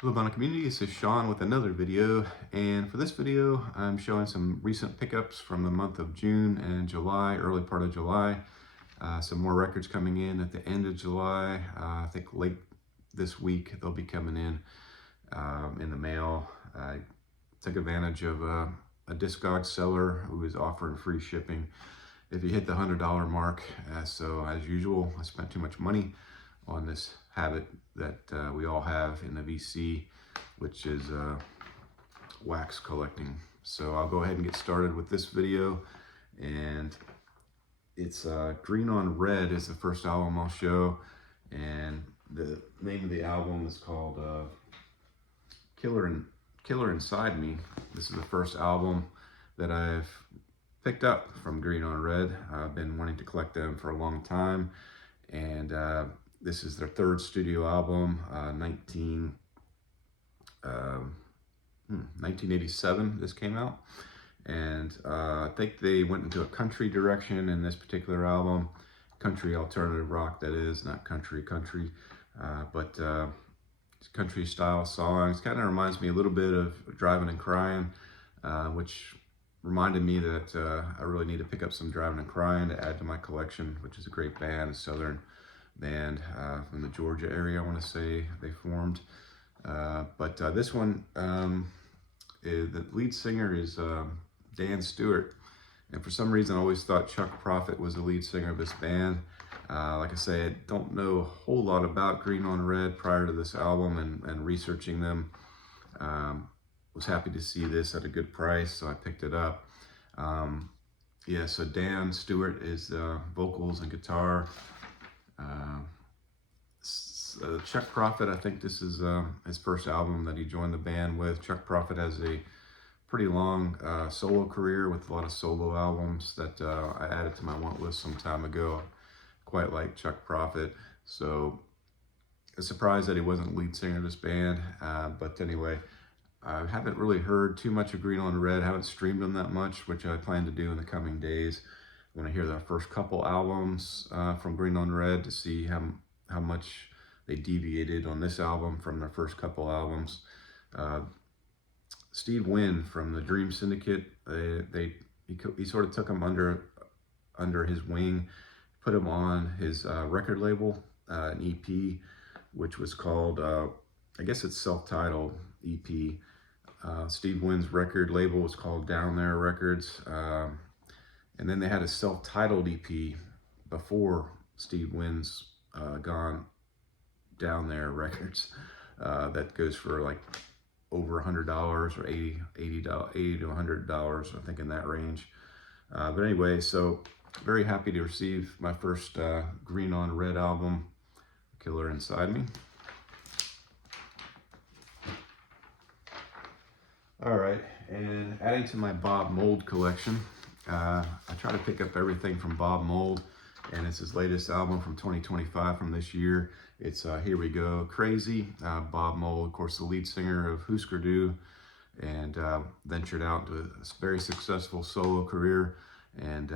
Hello Bono community, this is Sean with another video, and for this video I'm showing some recent pickups from the month of June and July, early part of July. Some more records coming in at the end of July. I think late this week they'll be coming in the mail. I took advantage of a Discog seller who was offering free shipping if you hit the $100 mark. So as usual, I spent too much money on this habit that we all have in the VC, which is wax collecting. So I'll go ahead and get started with this video, and it's Green on Red is the first album I'll show, and the name of the album is called Killer Inside Me. This is the first album that I've picked up from Green on Red. I've been wanting to collect them for a long time, and this is their third studio album, 1987 this came out. And I think they went into a country direction in this particular album. Country alternative rock, that is, not country, but country style songs. Kind of reminds me a little bit of Driving and Crying, which reminded me that I really need to pick up some Driving and Crying to add to my collection, which is a great band, a southern band from the Georgia area, I want to say they formed. But this one, the lead singer is Dan Stewart, and for some reason I always thought Chuck Prophet was the lead singer of this band. Like I say, I don't know a whole lot about Green on Red prior to this album, and researching them. Was happy to see this at a good price, so I picked it up. Yeah, so Dan Stewart is vocals and guitar. Chuck Prophet, I think this is his first album that he joined the band with. Chuck Prophet has a pretty long solo career with a lot of solo albums that I added to my want list some time ago. Quite like Chuck Prophet, so I'm surprised that he wasn't lead singer of this band. But anyway, I haven't really heard too much of Green on Red. I haven't streamed them that much, which I plan to do in the coming days. I want to hear the first couple albums from Green on Red to see how much they deviated on this album from their first couple albums. Steve Wynn from the Dream Syndicate, he sort of took him under his wing, put him on his record label, an EP, which was called, I guess it's self-titled EP. Steve Wynn's record label was called Down There Records. And then they had a self-titled EP before Steve Wynn's gone Down There Records that goes for like over $100 or $80 to $100, I think, in that range. But anyway, so very happy to receive my first Green on Red album, Killer Inside Me. All right, and adding to my Bob Mould collection, I try to pick up everything from Bob Mould, and it's his latest album from 2025 from this year. It's Here We Go Crazy. Bob Mould, of course, the lead singer of Husker Du, and ventured out into a very successful solo career. And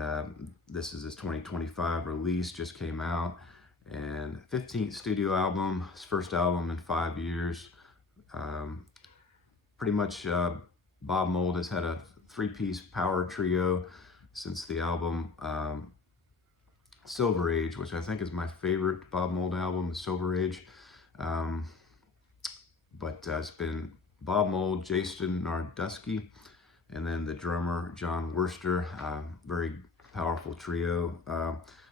this is his 2025 release, just came out, and 15th studio album, his first album in 5 years. Pretty much Bob Mould has had a three-piece power trio since the album Silver Age, which I think is my favorite Bob Mould album, Silver Age. But it's been Bob Mould, Jason Nardusky, and then the drummer John Worster. Very powerful trio.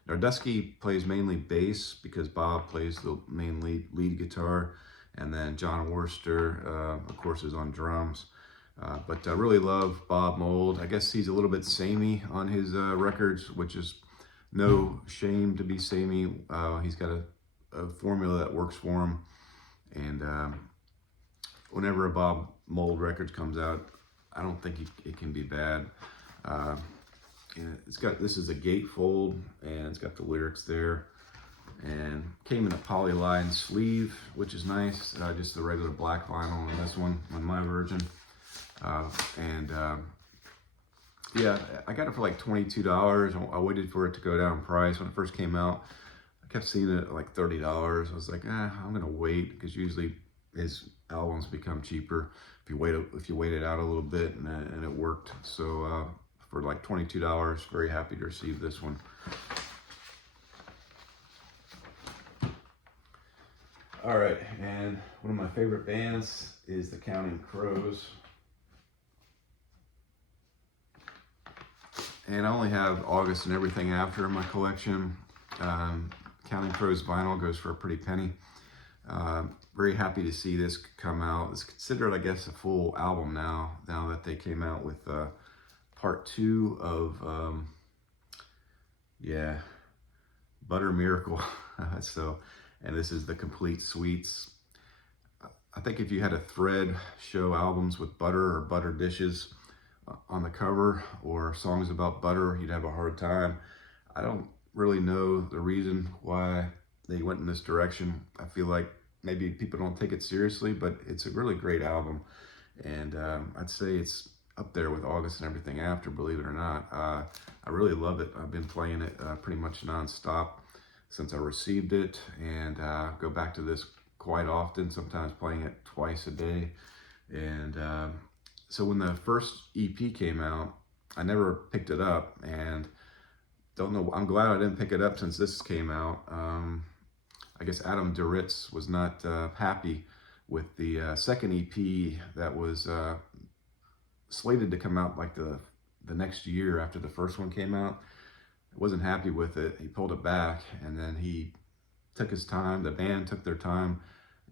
Nardusky plays mainly bass because Bob plays the main lead guitar, and then John Worster, of course, is on drums. But I really love Bob Mould. I guess he's a little bit samey on his records, which is no shame to be samey. He's got a formula that works for him. And whenever a Bob Mould record comes out, I don't think it can be bad. And this is a gatefold, and it's got the lyrics there. And came in a polyline sleeve, which is nice. Just the regular black vinyl on this one, on my version. Yeah, I got it for like $22. I waited for it to go down in price when it first came out. I kept seeing it at like $30. I was like, I'm gonna wait, because usually his albums become cheaper if you wait it out a little bit, and it worked. So for like $22, very happy to receive this one. All right, and one of my favorite bands is the Counting Crows. And I only have August and Everything After in my collection. Counting Crows vinyl goes for a pretty penny. Very happy to see this come out. It's considered, I guess, a full album now that they came out with part 2 of, Butter Miracle. So, and this is the Complete Sweets. I think if you had a thread show albums with butter or butter dishes on the cover, or songs about butter, you'd have a hard time. I don't really know the reason why they went in this direction. I feel like maybe people don't take it seriously, but it's a really great album. And I'd say it's up there with August and Everything After, believe it or not. I really love it. I've been playing it pretty much nonstop since I received it, and go back to this quite often, sometimes playing it twice a day. And so when the first EP came out, I never picked it up, and don't know, I'm glad I didn't pick it up since this came out. I guess Adam Duritz was not happy with the second EP that was slated to come out like the next year after the first one came out. Wasn't happy with it. He pulled it back, and then he took his time. The band took their time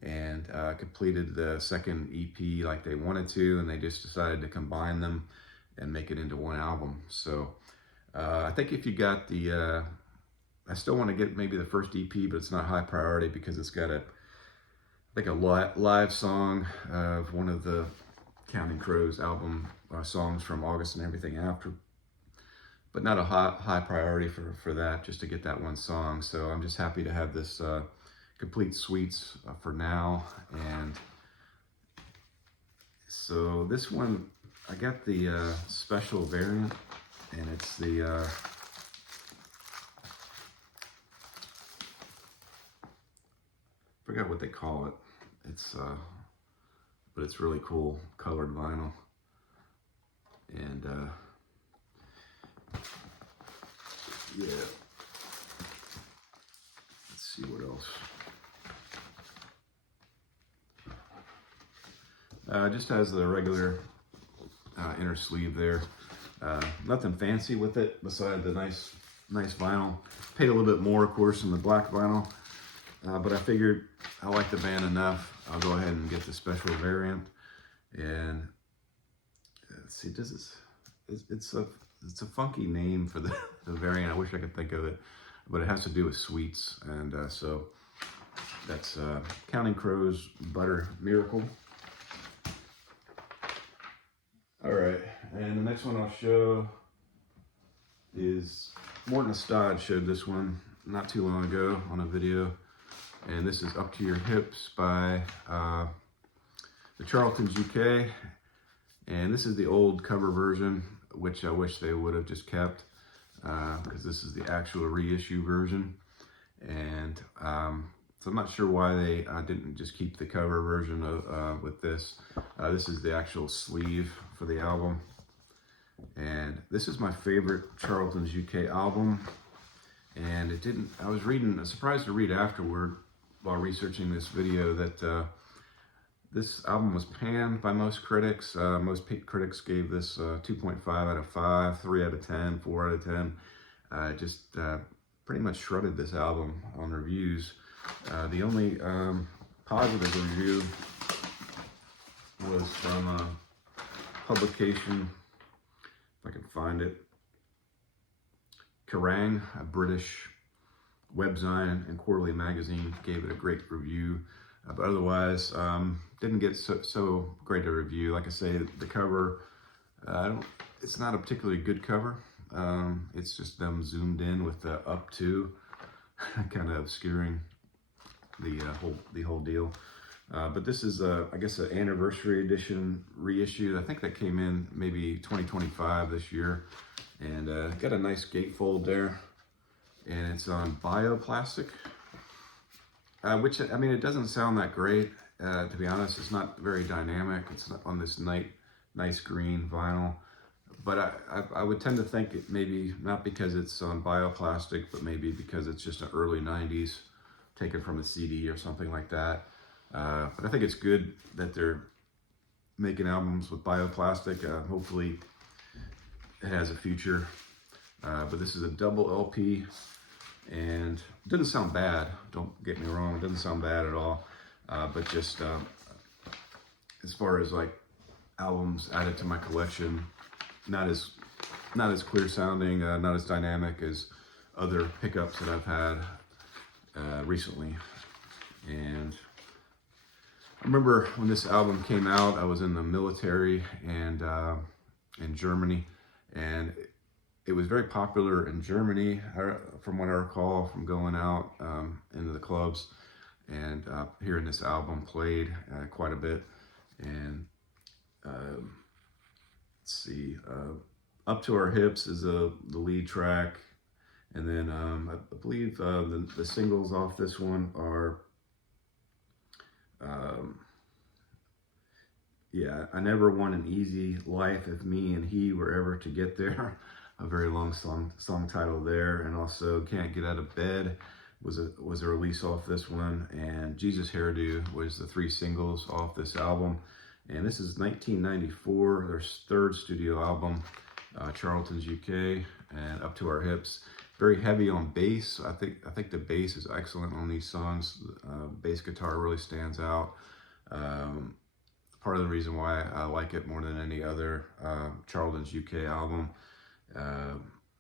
and completed the second EP like they wanted to, and they just decided to combine them and make it into one album. So I think if you got the I still want to get maybe the first EP, but it's not high priority because it's got a live song of one of the Counting Crows album songs from August and Everything After, but not a high priority for that, just to get that one song. So I'm just happy to have this Complete Sweets for now. And so this one, I got the special variant, and it's the forgot what they call it. It's but it's really cool, colored vinyl. And yeah, let's see what else. Just has the regular inner sleeve there. Nothing fancy with it besides the nice vinyl. Paid a little bit more, of course, than the black vinyl, but I figured I like the band enough. I'll go ahead and get the special variant. And let's see, it's a funky name for the variant. I wish I could think of it, but it has to do with sweets. And so that's Counting Crows Butter Miracle. All right, and the next one I'll show is Morton Estad showed this one not too long ago on a video, and this is Up to Your Hips by the Charltons UK, and this is the old cover version, which I wish they would have just kept, because this is the actual reissue version. And so I'm not sure why they didn't just keep the cover version of, with this. This is the actual sleeve for the album. And this is my favorite Charltons UK album. And I was surprised to read afterward while researching this video that this album was panned by most critics. Most critics gave this 2.5 out of 5, 3 out of 10, 4 out of 10. Just pretty much shredded this album on reviews. The only positive review was from a publication, if I can find it, Kerrang, a British webzine and quarterly magazine, gave it a great review. But otherwise, didn't get so great a review. Like I say, the cover, it's not a particularly good cover. It's just them zoomed in with the up to, kind of obscuring the whole deal. But this is I guess an anniversary edition reissue. I think that came in maybe 2025 this year, and got a nice gatefold there, and it's on bioplastic, which, I mean, it doesn't sound that great. to be honest. It's not very dynamic. It's not on this nice green vinyl. But I would tend to think it maybe not because it's on bioplastic, but maybe because it's just an early 90s taken from a CD or something like that. But I think it's good that they're making albums with bioplastic. Hopefully it has a future. But this is a double LP, and it doesn't sound bad. Don't get me wrong, it doesn't sound bad at all. But just as far as like albums added to my collection, not as clear sounding, not as dynamic as other pickups that I've had recently. And I remember when this album came out, I was in the military and in Germany, and it was very popular in Germany, from what I recall from going out into the clubs and hearing this album played quite a bit. And let's see, Up to Our Hips is the lead track, and then I believe the singles off this one are yeah, I Never Want an Easy Life If Me and He Were Ever to Get There, a very long song title there. And also Can't Get Out of Bed was a release off this one, and Jesus Hairdo was the 3 singles off this album. And this is 1994, their 3rd studio album, Charlton's UK, and Up to Our Hips. Very heavy on bass. I think the bass is excellent on these songs. Bass guitar really stands out. Part of the reason why I like it more than any other Charlton's UK album.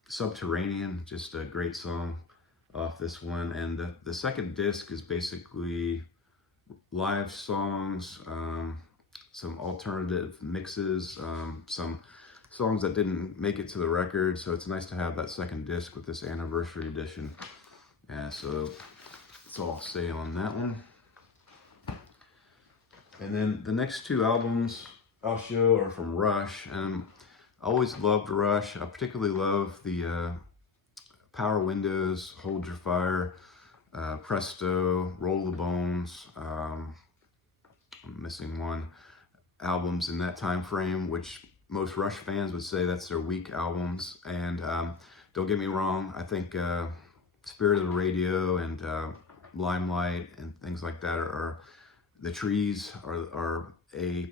Subterranean, just a great song off this one. And the second disc is basically live songs, some alternative mixes, some songs that didn't make it to the record. So it's nice to have that second disc with this anniversary edition. So that's all I'll say on that one. And then the next 2 albums I'll show are from Rush, and I always loved Rush. I particularly love the Power Windows, Hold Your Fire, Presto, Roll the Bones, I'm missing one, albums in that time frame, which most Rush fans would say that's their weak albums. And don't get me wrong, I think Spirit of the Radio and Limelight and things like that are The Trees are A+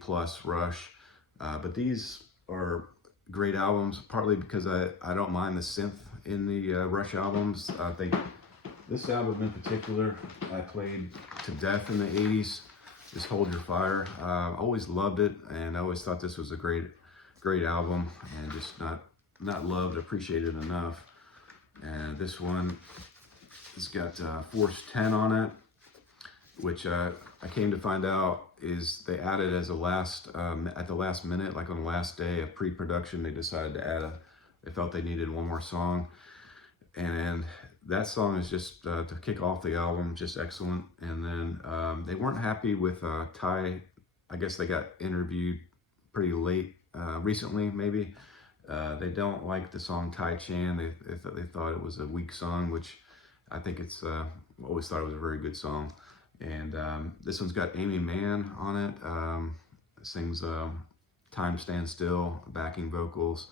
Rush, but these are great albums, partly because I don't mind the synth in the Rush albums. I think this album in particular I played to death in the 80s, this Hold Your Fire. I always loved it, and I always thought this was a great album, and just not loved, appreciated enough. And this one has got Force 10 on it, which I came to find out is they added as a at the last minute, like on the last day of pre-production, they decided to add they felt they needed one more song. And that song is just to kick off the album, just excellent. And then they weren't happy with Ty. I guess they got interviewed pretty late recently, maybe. They don't like the song Tai Chan. They thought it was a weak song, which I think it's always thought it was a very good song. And this one's got Amy Mann on it. Sings Time Stand Still, backing vocals.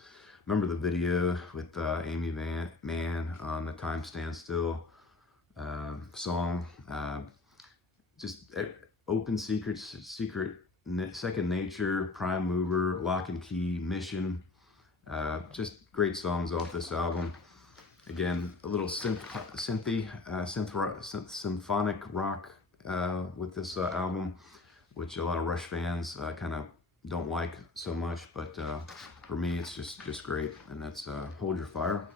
Remember the video with Amy Mann on the Time Stand Still song. Just Open Secrets, Second Nature, Prime Mover, Lock and Key, Mission. Just great songs off this album. Again, a little symphonic rock with this album, which a lot of Rush fans kind of don't like so much, but for me it's just great. And that's Hold Your Fire.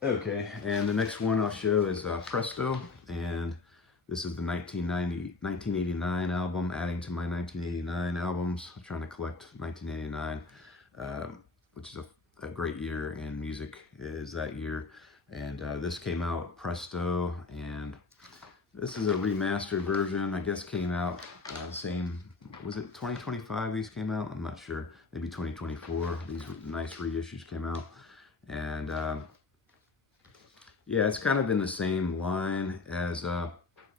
Okay, and the next one I'll show is Presto, and this is the 1989 album, adding to my 1989 albums. I'm trying to collect 1989, which is a great year in music, is that year. And this came out, Presto, and this is a remastered version. I guess came out same, was it 2025 these came out? I'm not sure, maybe 2024. These nice reissues came out. And Yeah, it's kind of in the same line as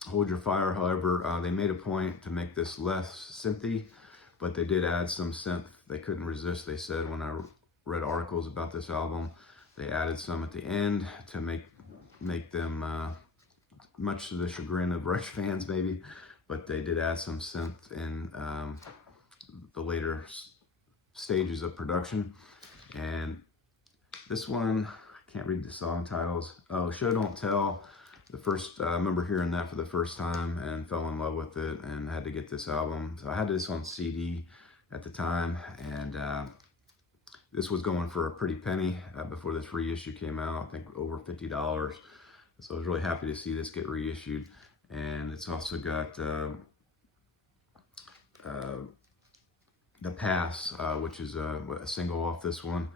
Hold Your Fire. However, they made a point to make this less synthy, but they did add some synth. They couldn't resist, they said, when I read articles about this album. They added some at the end to make them, much to the chagrin of Rush fans maybe, but they did add some synth in the later stages of production. And this one, I can't read the song titles. Oh, Show Don't Tell. I remember hearing that for the first time and fell in love with it and had to get this album. So I had this on CD at the time, and this was going for a pretty penny before this reissue came out. I think over $50. So I was really happy to see this get reissued. And it's also got The Pass, which is a single off this one.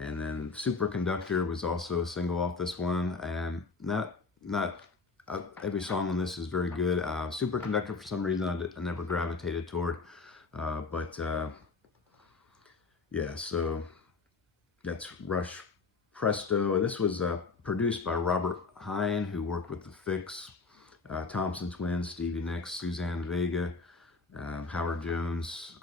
And then Superconductor was also a single off this one. And not every song on this is very good. Superconductor, for some reason, I never gravitated toward. Yeah, so that's Rush Presto. This was produced by Robert Hine, who worked with the Fix, Thompson Twins, Stevie Nicks, Suzanne Vega, Howard Jones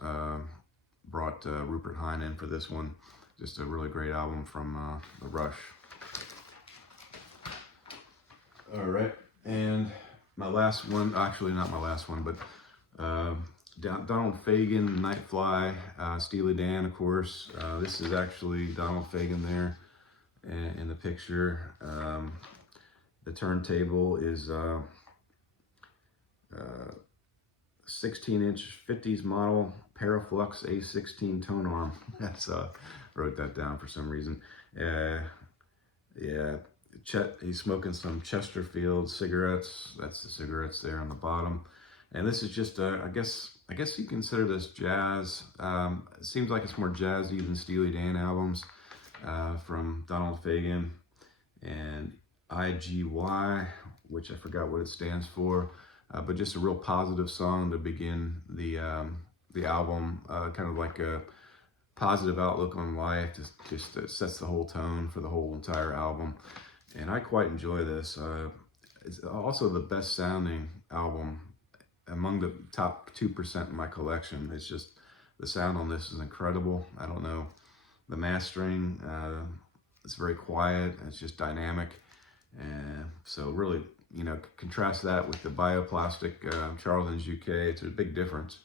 brought Rupert Hine in for this one. Just a really great album from the Rush. All right, and my last one, actually not my last one, but Donald Fagen, Nightfly, Steely Dan, of course. This is actually Donald Fagen there in the picture. The turntable is 16-inch 50s model Paraflux A16 tone arm. That's wrote that down for some reason. Yeah, Chet, he's smoking some Chesterfield cigarettes. That's the cigarettes there on the bottom. And this is just I guess you consider this jazz. It seems like it's more jazzy than Steely Dan albums from Donald Fagen. And IGY, which I forgot what it stands for, but just a real positive song to begin the album, kind of like a positive outlook on life. Just sets the whole tone for the whole entire album, and I quite enjoy this. It's also the best sounding album among the top 2% in my collection. It's just, the sound on this is incredible. I don't know, the mastering, it's very quiet. It's just dynamic. And so really, you know, contrast that with the Bioplastic Charlton's UK. It's a big difference.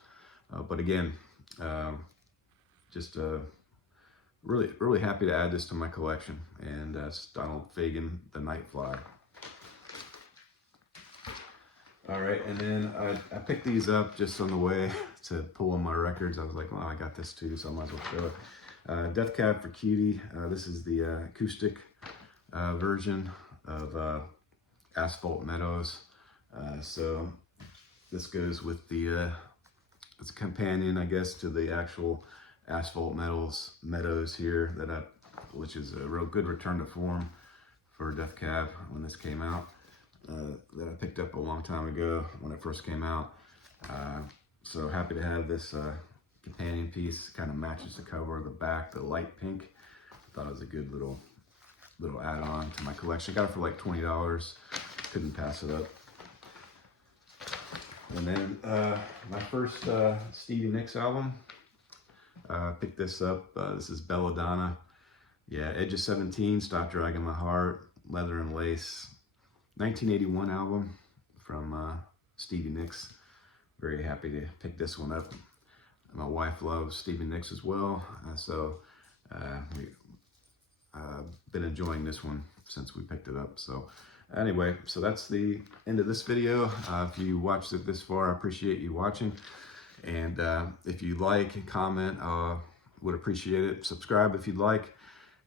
But again, just really happy to add this to my collection. And that's Donald Fagen, The Nightfly. All right, and then I picked these up just on the way to pull on my records. I was like, well, I got this too, so I might as well show it. Death Cab for Cutie. This is the acoustic version of Asphalt Meadows. So this goes with the, it's a companion, I guess, to the actual Asphalt Meadows here, which is a real good return to form for Death Cab when this came out. That I picked up a long time ago when it first came out. So happy to have this companion piece. Kind of matches the cover of the back, the light pink. Thought it was a good little add-on to my collection. Got it for like $20. Couldn't pass it up. And then my first Stevie Nicks album. Picked this up. This is Belladonna. Yeah, Edge of 17, Stop Dragging My Heart, Leather and Lace. 1981 album from Stevie Nicks. Very happy to pick this one up. My wife loves Stevie Nicks as well, so we've been enjoying this one since we picked it up. So anyway, so that's the end of this video. If you watched it this far, I appreciate you watching. And if you like and comment, would appreciate it. Subscribe if you'd like.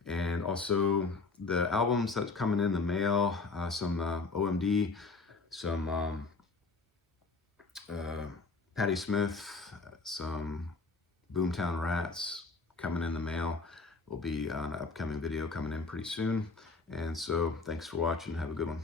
And also the albums that's coming in the mail, some OMD, some Patti Smith, some Boomtown Rats coming in the mail. Will be on an upcoming video coming in pretty soon. And so thanks for watching. Have a good one.